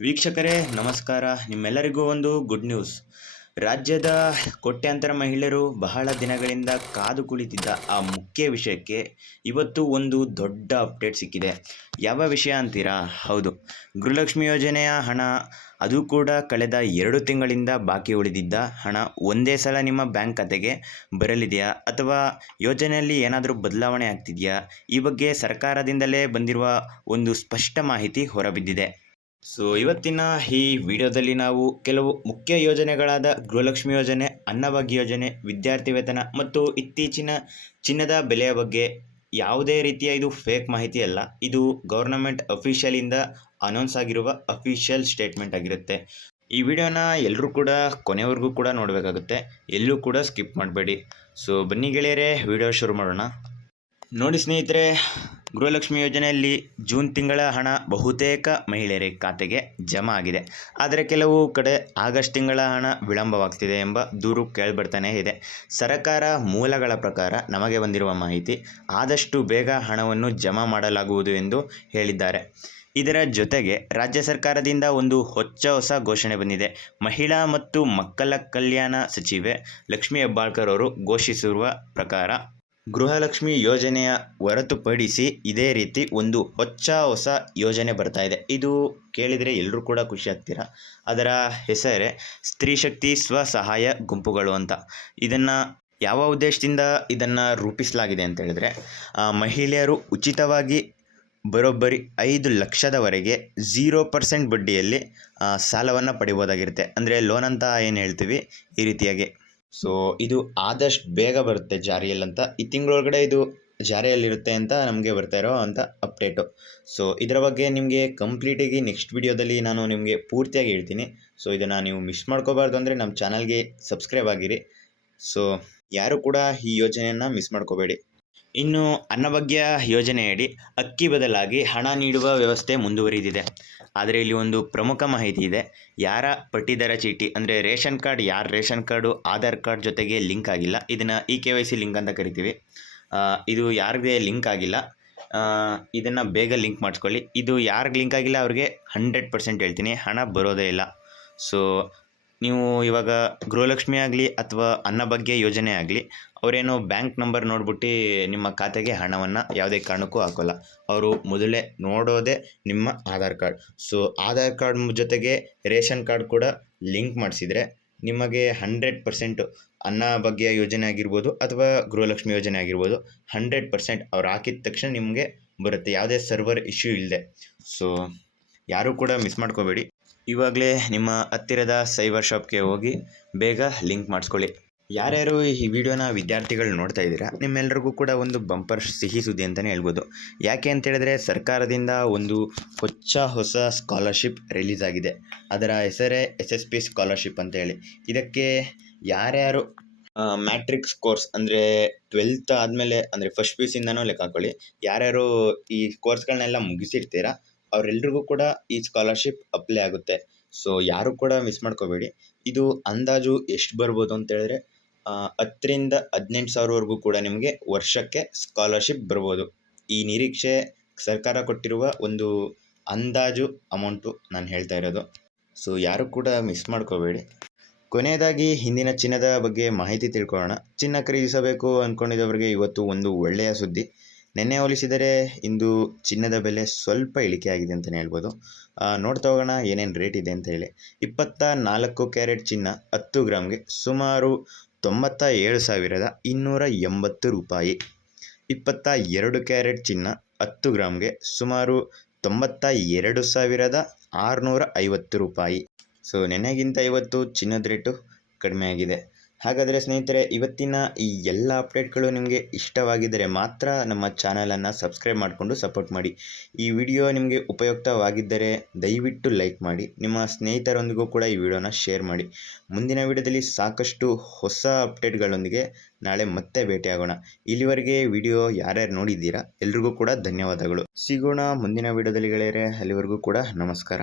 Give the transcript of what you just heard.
ವೀಕ್ಷಕರೇ, ನಮಸ್ಕಾರ. ನಿಮ್ಮೆಲ್ಲರಿಗೂ ಒಂದು ಗುಡ್ ನ್ಯೂಸ್ ರಾಜ್ಯದ ಕೋಟ್ಯಾಂತರ ಮಹಿಳೆಯರು ಬಹಳ ದಿನಗಳಿಂದ ಕಾದು ಕುಳಿತಿದ್ದ ಆ ಮುಖ್ಯ ವಿಷಯಕ್ಕೆ ಇವತ್ತು ಒಂದು ದೊಡ್ಡ ಅಪ್ಡೇಟ್ ಸಿಕ್ಕಿದೆ. ಯಾವ ವಿಷಯ ಅಂತೀರಾ? ಹೌದು. ಗೃಹಲಕ್ಷ್ಮಿ ಯೋಜನೆಯ ಹಣ, ಅದು ಕೂಡ ಕಳೆದ ಎರಡು ತಿಂಗಳಿಂದ ಬಾಕಿ ಉಳಿದಿದ್ದ ಹಣ ಒಂದೇ ಸಲ ನಿಮ್ಮ ಬ್ಯಾಂಕ್ ಖಾತೆಗೆ ಬರಲಿದೆಯಾ? ಅಥವಾ ಯೋಜನೆಯಲ್ಲಿ ಏನಾದರೂ ಬದಲಾವಣೆ ಆಗ್ತಿದೆಯಾ? ಈ ಬಗ್ಗೆ ಸರ್ಕಾರದಿಂದಲೇ ಬಂದಿರುವ ಒಂದು ಸ್ಪಷ್ಟ ಮಾಹಿತಿ ಹೊರಬಿದ್ದಿದೆ. ಸೊ ಇವತ್ತಿನ ಈ ವಿಡಿಯೋದಲ್ಲಿ ನಾವು ಕೆಲವು ಮುಖ್ಯ ಯೋಜನೆಗಳಾದ ಗೃಹಲಕ್ಷ್ಮಿ ಯೋಜನೆ, ಅನ್ನಭಾಗ್ಯ ಯೋಜನೆ, ವಿದ್ಯಾರ್ಥಿ ವೇತನ ಮತ್ತು ಇತ್ತೀಚಿನ ಚಿನ್ನದ ಬೆಲೆಯ ಬಗ್ಗೆ ಯಾವುದೇ ರೀತಿಯ ಇದು ಫೇಕ್ ಮಾಹಿತಿ ಅಲ್ಲ. ಇದು ಗೌರ್ನಮೆಂಟ್ ಅಫಿಷಿಯಲಿಂದ ಅನೌನ್ಸ್ ಆಗಿರುವ ಅಫಿಷಿಯಲ್ ಸ್ಟೇಟ್ಮೆಂಟ್ ಆಗಿರುತ್ತೆ. ಈ ವಿಡಿಯೋನ ಎಲ್ಲರೂ ಕೂಡ ಕೊನೆವರೆಗೂ ಕೂಡ ನೋಡಬೇಕಾಗುತ್ತೆ. ಎಲ್ಲೂ ಕೂಡ ಸ್ಕಿಪ್ ಮಾಡಬೇಡಿ. ಸೊ ಬನ್ನಿ ಗೆಳೆಯರೇ, ವಿಡಿಯೋ ಶುರು ಮಾಡೋಣ. ನೋಡಿ ಸ್ನೇಹಿತರೆ ಗೃಹಲಕ್ಷ್ಮಿ ಯೋಜನೆಯಲ್ಲಿ ಜೂನ್ ತಿಂಗಳ ಹಣ ಬಹುತೇಕ ಮಹಿಳೆಯರ ಖಾತೆಗೆ ಜಮಾ ಆಗಿದೆ. ಆದರೆ ಕೆಲವು ಕಡೆ ಆಗಸ್ಟ್ ತಿಂಗಳ ಹಣ ವಿಳಂಬವಾಗ್ತಿದೆ ಎಂಬ ದೂರು ಕೇಳಿಬರ್ತಾನೆ ಇದೆ. ಸರ್ಕಾರ ಮೂಲಗಳ ಪ್ರಕಾರ ನಮಗೆ ಬಂದಿರುವ ಮಾಹಿತಿ, ಆದಷ್ಟು ಬೇಗ ಹಣವನ್ನು ಜಮಾ ಮಾಡಲಾಗುವುದು ಎಂದು ಹೇಳಿದ್ದಾರೆ. ಇದರ ಜೊತೆಗೆ ರಾಜ್ಯ ಸರ್ಕಾರದಿಂದ ಒಂದು ಹೊಚ್ಚ ಹೊಸ ಘೋಷಣೆ ಬಂದಿದೆ. ಮಹಿಳಾ ಮತ್ತು ಮಕ್ಕಳ ಕಲ್ಯಾಣ ಸಚಿವೆ ಲಕ್ಷ್ಮೀ ಹೆಬ್ಬಾಳ್ಕರ್ ಅವರು ಘೋಷಿಸಿರುವ ಪ್ರಕಾರ ಗೃಹಲಕ್ಷ್ಮಿ ಯೋಜನೆಯ ಹೊರತುಪಡಿಸಿ ಇದೇ ರೀತಿ ಒಂದು ಹೊಚ್ಚ ಹೊಸ ಯೋಜನೆ ಬರ್ತಾ ಇದೆ. ಇದು ಕೇಳಿದರೆ ಎಲ್ಲರೂ ಕೂಡ ಖುಷಿ ಆಗ್ತೀರ? ಅದರ ಹೆಸರೇ ಸ್ತ್ರೀ ಶಕ್ತಿ ಸ್ವಸಹಾಯ ಗುಂಪುಗಳು ಅಂತ. ಇದನ್ನು ಯಾವ ಉದ್ದೇಶದಿಂದ ಇದನ್ನು ರೂಪಿಸಲಾಗಿದೆ ಅಂತ ಹೇಳಿದ್ರೆ ಮಹಿಳೆಯರು ಉಚಿತವಾಗಿ ಬರೋಬ್ಬರಿ ಐದು ಲಕ್ಷದವರೆಗೆ ಝೀರೋ ಪರ್ಸೆಂಟ್ ಬಡ್ಡಿಯಲ್ಲಿ ಸಾಲವನ್ನು ಪಡಿಬೋದಾಗಿರುತ್ತೆ. ಅಂದರೆ ಲೋನ್ ಅಂತ ಏನು ಹೇಳ್ತೀವಿ? ಈ ರೀತಿಯಾಗಿ ಸೊ ಇದು ಆದಷ್ಟು ಬೇಗ ಬರುತ್ತೆ ಜಾರಿಯಲ್ಲಂತ ಈ ತಿಂಗಳೊಳಗಡೆ ಇದು ಜಾರಿಯಲ್ಲಿರುತ್ತೆ ಅಂತ ನಮಗೆ ಬರ್ತಾ ಇರೋ ಅಂತ ಅಪ್ಡೇಟು ಸೊ ಇದರ ಬಗ್ಗೆ ನಿಮಗೆ ಕಂಪ್ಲೀಟಾಗಿ ನೆಕ್ಸ್ಟ್ ವಿಡಿಯೋದಲ್ಲಿ ನಾನು ನಿಮಗೆ ಪೂರ್ತಿಯಾಗಿ ಹೇಳ್ತೀನಿ. ಸೊ ಇದನ್ನು ನೀವು ಮಿಸ್ ಮಾಡ್ಕೋಬಾರ್ದು ಅಂದರೆ ನಮ್ಮ ಚಾನಲ್ಗೆ ಸಬ್ಸ್ಕ್ರೈಬ್ ಆಗಿರಿ. ಸೊ ಯಾರು ಕೂಡ ಈ ಯೋಜನೆಯನ್ನು ಮಿಸ್ ಮಾಡ್ಕೋಬೇಡಿ. ಇನ್ನು ಅನ್ನಭಾಗ್ಯ ಯೋಜನೆಯಡಿ ಅಕ್ಕಿ ಬದಲಾಗಿ ಹಣ ನೀಡುವ ವ್ಯವಸ್ಥೆ ಮುಂದುವರಿದಿದೆ. ಆದರೆ ಇಲ್ಲಿ ಒಂದು ಪ್ರಮುಖ ಮಾಹಿತಿ ಇದೆ. ಯಾರ ಪಟ್ಟಿದರ ಚೀಟಿ, ಅಂದರೆ ರೇಷನ್ ಕಾರ್ಡ್, ಯಾರ ರೇಷನ್ ಕಾರ್ಡು, ಆಧಾರ್ ಕಾರ್ಡ್ ಜೊತೆಗೆ ಲಿಂಕ್ ಆಗಿಲ್ಲ. ಇದನ್ನು e K Y C link ಅಂತ ಕರಿತೀವಿ. ಇದು ಯಾರಿಗೆ ಲಿಂಕ್ ಆಗಿಲ್ಲ. ಇದನ್ನು ಬೇಗ ಲಿಂಕ್ ಮಾಡಿಸ್ಕೊಳ್ಳಿ. ಇದು ಯಾರಿಗೆ ಲಿಂಕ್ ಆಗಿಲ್ಲ, ಅವ್ರಿಗೆ ಹಂಡ್ರೆಡ್ ಪರ್ಸೆಂಟ್ ಹೇಳ್ತೀನಿ. ಹಣ ಬರೋದೇ ಇಲ್ಲ. ಸೊ ನೀವು ಇವಾಗ ಗೃಹಲಕ್ಷ್ಮಿ ಆಗಲಿ ಅಥವಾ ಅನ್ನಭಾಗ್ಯ ಯೋಜನೆ ಆಗಲಿ, ಅವರೇನೋ ಬ್ಯಾಂಕ್ ನಂಬರ್ ನೋಡ್ಬಿಟ್ಟು ನಿಮ್ಮ ಖಾತೆಗೆ ಹಣವನ್ನು ಯಾವುದೇ ಕಾರಣಕ್ಕೂ ಹಾಕೋಲ್ಲ. ಅವರು ಮೊದಲೇ ನೋಡೋದೇ ನಿಮ್ಮ Aadhaar card. So, Aadhaar card ಜೊತೆಗೆ ರೇಷನ್ ಕಾರ್ಡ್ ಕೂಡ ಲಿಂಕ್ ಮಾಡಿಸಿದರೆ ನಿಮಗೆ ಹಂಡ್ರೆಡ್ ಪರ್ಸೆಂಟು ಅನ್ನಭಾಗ್ಯ ಯೋಜನೆ ಆಗಿರ್ಬೋದು ಅಥವಾ ಗೃಹಲಕ್ಷ್ಮಿ ಯೋಜನೆ ಆಗಿರ್ಬೋದು ಹಂಡ್ರೆಡ್ ಪರ್ಸೆಂಟ್ ಅವ್ರು ಹಾಕಿದ ತಕ್ಷಣ ನಿಮಗೆ ಬರುತ್ತೆ. ಯಾವುದೇ ಸರ್ವರ್ ಇಶ್ಯೂ ಇಲ್ಲದೆ ಸೊ ಯಾರೂ ಕೂಡ ಮಿಸ್ ಮಾಡ್ಕೋಬೇಡಿ. ಇವಾಗಲೇ ನಿಮ್ಮ ಹತ್ತಿರದ ಸೈಬರ್ ಶಾಪ್ಗೆ ಹೋಗಿ ಬೇಗ ಲಿಂಕ್ ಮಾಡಿಸ್ಕೊಳ್ಳಿ. ಯಾರ್ಯಾರು ಈ ವಿಡಿಯೋನ ವಿದ್ಯಾರ್ಥಿಗಳು ನೋಡ್ತಾ ಇದ್ದೀರಾ ನಿಮ್ಮೆಲ್ಲರಿಗೂ ಕೂಡ ಒಂದು ಬಂಪರ್ ಸಿಹಿ ಸುದ್ದಿ ಅಂತಲೇ ಹೇಳ್ಬೋದು. ಯಾಕೆ ಅಂತ ಹೇಳಿದ್ರೆ ಸರ್ಕಾರದಿಂದ ಒಂದು ಹೊಚ್ಚ ಹೊಸ ಸ್ಕಾಲರ್ಶಿಪ್ ರಿಲೀಸ್ ಆಗಿದೆ. ಅದರ ಹೆಸರೇ ಎಸ್ ಎಸ್ ಪಿ ಸ್ಕಾಲರ್ಶಿಪ್ ಅಂತ ಹೇಳಿ. ಇದಕ್ಕೆ ಯಾರ್ಯಾರು ಮ್ಯಾಟ್ರಿಕ್ಸ್ ಕೋರ್ಸ್ ಅಂದರೆ ಟ್ವೆಲ್ತ್ ಆದಮೇಲೆ ಅಂದರೆ ಫಸ್ಟ್ ಪಿ ಯು ಸಿಂದನೂ ಲೆಕ್ಕ ಹಾಕೊಳ್ಳಿ. ಯಾರ್ಯಾರು ಈ ಕೋರ್ಸ್ಗಳನ್ನೆಲ್ಲ ಮುಗಿಸಿರ್ತೀರಾ ಅವರೆಲ್ರಿಗೂ ಕೂಡ ಈ ಸ್ಕಾಲರ್ಶಿಪ್ ಅಪ್ಲೈ ಆಗುತ್ತೆ. ಸೊ ಯಾರು ಕೂಡ ಮಿಸ್ ಮಾಡ್ಕೋಬೇಡಿ. ಇದು ಅಂದಾಜು ಎಷ್ಟು ಬರ್ಬೋದು ಅಂತ ಹೇಳಿದ್ರೆ ಆ, ಹತ್ತರಿಂದ ಹದಿನೆಂಟು ಸಾವಿರವರೆಗೂ ಕೂಡ ನಿಮಗೆ ವರ್ಷಕ್ಕೆ ಸ್ಕಾಲರ್ಶಿಪ್ ಬರ್ಬೋದು. ಈ ನಿರೀಕ್ಷೆ ಸರ್ಕಾರ ಕೊಟ್ಟಿರುವ ಒಂದು ಅಂದಾಜು ಅಮೌಂಟು ನಾನು ಹೇಳ್ತಾ ಇರೋದು. ಸೊ ಯಾರು ಕೂಡ ಮಿಸ್ ಮಾಡ್ಕೋಬೇಡಿ. ಕೊನೆಯದಾಗಿ ಹಿಂದಿನ ಚಿನ್ನದ ಬಗ್ಗೆ ಮಾಹಿತಿ ತಿಳ್ಕೊಳ್ಳೋಣ. ಚಿನ್ನ ಖರೀದಿಸಬೇಕು ಅಂದ್ಕೊಂಡಿದ್ದವರಿಗೆ ಇವತ್ತು ಒಂದು ಒಳ್ಳೆಯ ಸುದ್ದಿ. ನಿನ್ನೆ ಹೋಲಿಸಿದರೆ ಇಂದು ಚಿನ್ನದ ಬೆಲೆ ಸ್ವಲ್ಪ ಇಳಿಕೆ ಆಗಿದೆ ಅಂತಲೇ ಹೇಳ್ಬೋದು. ನೋಡ್ತಾ ಹೋಗೋಣ ಏನೇನು ರೇಟ್ ಇದೆ ಅಂತ ಹೇಳಿ. ಇಪ್ಪತ್ತ ನಾಲ್ಕು ಕ್ಯಾರೆಟ್ ಚಿನ್ನ ಹತ್ತು ಗ್ರಾಮ್ಗೆ ಸುಮಾರು ತೊಂಬತ್ತ ಏಳು ಸಾವಿರದ ಇನ್ನೂರ ಎಂಬತ್ತು ರೂಪಾಯಿ. ಇಪ್ಪತ್ತ ಎರಡು ಕ್ಯಾರೆಟ್ ಚಿನ್ನ ಹತ್ತು ಗ್ರಾಮ್ಗೆ ಸುಮಾರು ತೊಂಬತ್ತ ಎರಡು ಸಾವಿರದ ಆರುನೂರ ಐವತ್ತು ರೂಪಾಯಿ. ಸೊ ನೆನೆಗಿಂತ ಇವತ್ತು ಚಿನ್ನದ ರೇಟು ಕಡಿಮೆ ಆಗಿದೆ. ಹಾಗಾದರೆ ಸ್ನೇಹಿತರೆ, ಇವತ್ತಿನ ಈ ಎಲ್ಲ ಅಪ್ಡೇಟ್ಗಳು ನಿಮಗೆ ಇಷ್ಟವಾಗಿದ್ದರೆ ಮಾತ್ರ ನಮ್ಮ ಚಾನಲನ್ನು ಸಬ್ಸ್ಕ್ರೈಬ್ ಮಾಡಿಕೊಂಡು ಸಪೋರ್ಟ್ ಮಾಡಿ. ಈ ವಿಡಿಯೋ ನಿಮಗೆ ಉಪಯುಕ್ತವಾಗಿದ್ದರೆ ದಯವಿಟ್ಟು ಲೈಕ್ ಮಾಡಿ, ನಿಮ್ಮ ಸ್ನೇಹಿತರೊಂದಿಗೂ ಕೂಡ ಈ ವಿಡಿಯೋನ ಶೇರ್ ಮಾಡಿ. ಮುಂದಿನ ವಿಡಿಯೋದಲ್ಲಿ ಸಾಕಷ್ಟು ಹೊಸ ಅಪ್ಡೇಟ್ಗಳೊಂದಿಗೆ ನಾಳೆ ಮತ್ತೆ ಭೇಟಿಯಾಗೋಣ. ಇಲ್ಲಿವರೆಗೆ ವಿಡಿಯೋ ಯಾರ್ಯಾರು ನೋಡಿದ್ದೀರಾ, ಎಲ್ರಿಗೂ ಕೂಡ ಧನ್ಯವಾದಗಳು. ಸಿಗೋಣ ಮುಂದಿನ ವಿಡಿಯೋದಲ್ಲಿ ಗೆಳೆಯರೆ, ಅಲ್ಲಿವರೆಗೂ ಕೂಡ ನಮಸ್ಕಾರ.